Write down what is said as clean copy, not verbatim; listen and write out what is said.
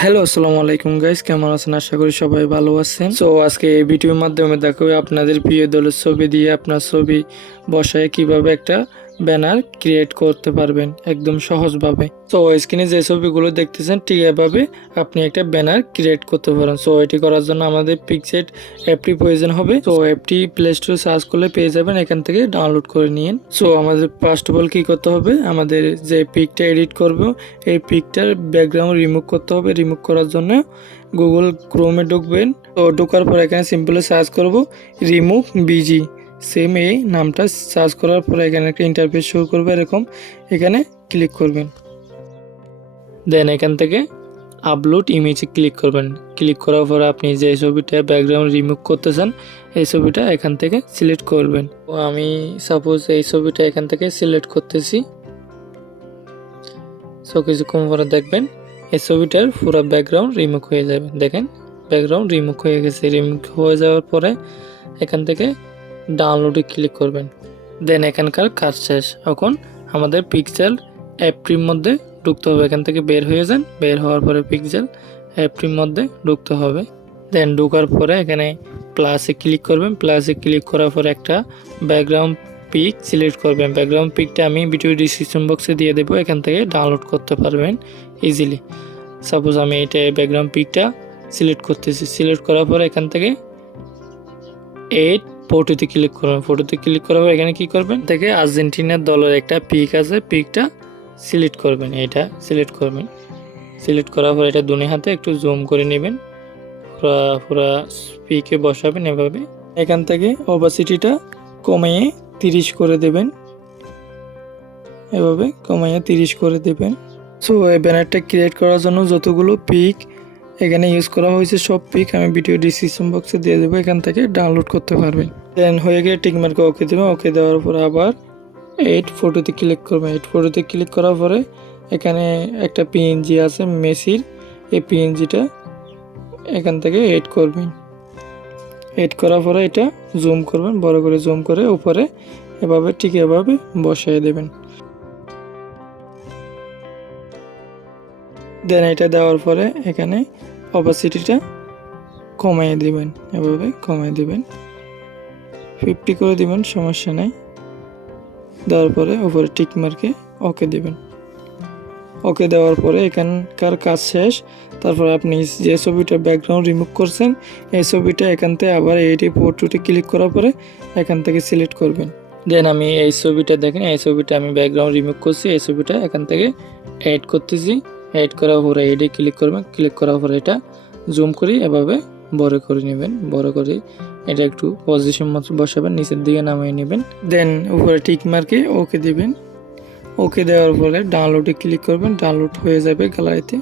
Hello, আসসালামু আলাইকুম guys, কেমন আছেন? আশা করি সবাই ভালো আছেন। সো আজকে এই ভিডিওর মাধ্যমে দেখাবো আপনাদের প্রিয় দলের ছবি দিয়ে আপনার ছবি বসায় কিভাবে একটা ব্যানার ক্রিয়েট করতে পারবেন একদম সহজভাবে। সো স্ক্রিনে যে ছবিগুলো দেখতেছেন ঠিক এভাবে আপনি একটা ব্যানার ক্রিয়েট করতে পারেন। সো এটি করার জন্য আমাদের পিকচার্ট অ্যাপটি প্রয়োজন হবে। সো অ্যাপটি প্লে স্টোরে সার্চ করলে পেয়ে যাবেন, এখান থেকে ডাউনলোড করে নিন। সো আমাদের ফার্স্ট অফ অল কী করতে হবে, আমাদের যে পিকটা এডিট করব এই পিকটার ব্যাকগ্রাউন্ড রিমুভ করতে হবে। রিমুভ করার জন্য গুগল ক্রোমে ঢুকবেন। তো ঢোকার পর এখানে সিম্পলি সার্চ করব রিমুভ বিজি, সেম এই নামটা সার্চ করার পর এখানে একটা ইন্টারফেস শো করবে এরকম, এখানে ক্লিক করবেন। দেন এখান থেকে আপলোড ইমেজে ক্লিক করবেন। ক্লিক করার পর আপনি যে ছবিটা ব্যাকগ্রাউন্ড রিমুভ করতে চান এই ছবিটা এখান থেকে সিলেক্ট করবেন। তো আমি সাপোজ এই ছবিটা এখান থেকে সিলেক্ট করতেছি। সো কিছুক্ষণ পরে দেখবেন এই ছবিটার পুরো ব্যাকগ্রাউন্ড রিমুভ হয়ে যাবে। দেখেন ব্যাকগ্রাউন্ড রিমুভ হয়ে গেছে। রিমুভ হয়ে যাওয়ার পরে এখান থেকে ডাউনলোডে ক্লিক করবেন। দেন এখানকার কাজ শেষ। এখন আমাদের পিক্সেল অ্যাপটির মধ্যে ঢুকতে হবে। এখান থেকে বের হয়ে যান। বের হওয়ার পরে পিক্সেল অ্যাপটির মধ্যে ঢুকতে হবে। দেন ঢোকার পরে এখানে প্লাসে ক্লিক করবেন। প্লাসে ক্লিক করার পরে একটা ব্যাকগ্রাউন্ড পিক সিলেক্ট করবেন। ব্যাকগ্রাউন্ড পিকটা আমি ভিডিও ডিসক্রিপশন বক্সে দিয়ে দেবো, এখান থেকে ডাউনলোড করতে পারবেন ইজিলি। সাপোজ আমি এটা ব্যাকগ্রাউন্ড পিকটা সিলেক্ট করতেছি। সিলেক্ট করার পরে এখান থেকে ফটোতে ক্লিক করবেন। ফটোতে ক্লিক করার পর এখানে কি করবেন, থেকে আর্জেন্টিনার দলের একটা পিক আছে, পিকটা সিলেক্ট করবেন। এটা সিলেক্ট করবেন। সিলেক্ট করার পর এটা দুই হাতে একটু জুম করে নেবেন, পুরা পিকে বসাবেন এভাবে। এখান থেকে অপাসিটিটা কমিয়ে 30 করে দেবেন, এভাবে কমিয়ে 30 করে দেবেন। সো এই ব্যানারটা ক্রিয়েট করার জন্য যতগুলো পিক এখানে ইউজ করা হয়েছে সব পিক আমি ভিডিও ডিসক্রিপশন বক্সে দিয়ে দেবো, এখান থেকে ডাউনলোড করতে পারবেন। দেন হয়ে গিয়ে টিকমার্কে ওকে দেবেন। ওকে দেওয়ার পর আবার ফটোতে ক্লিক করবেন। ফটোতে ক্লিক করার পরে এখানে একটা পিএনজি আছে মেসির, এই পিএনজিটা এখান থেকে এড করবেন। এড করার পরে এটা জুম করবেন, বড় করে জুম করে উপরে এভাবে ঠিক এভাবে বসায় দেবেন। দেন এটা দেওয়ার পরে এখানে অপাসিটিটা কমিয়ে দিবেন, এভাবে কমিয়ে দিবেন, 50 করে দিবেন, সমস্যা নেই। দেওয়ার পরে উপরে টিক মার্কে ওকে দিবেন। ওকে দেওয়ার পরে এখানকার কাজ শেষ। তারপর আপনি যে ছবিটা ব্যাকগ্রাউন্ড রিমুভ করছেন এই ছবিটা এখান থেকে আবার এইটি ফটোতে ক্লিক করার পরে এখান থেকে সিলেক্ট করবেন। দেন আমি এই ছবিটা দেখেন, এই ছবিটা আমি ব্যাকগ্রাউন্ড রিমুভ করছি, এই ছবিটা এখান থেকে অ্যাড করতেছি। অ্যাড করার পরে এডে ক্লিক করবেন। ক্লিক করার পরে এটা জুম করে এভাবে বড় করে নেবেন। বড় করে এটা একটু পজিশন মতো বসাবেন, নিচের দিকে নামিয়ে নেবেন। দেন উপরে টিক মার্কে ওকে দিবেন। ওকে দেওয়ার পরে ডাউনলোডে ক্লিক করবেন, ডাউনলোড হয়ে যাবে গ্যালারিতে।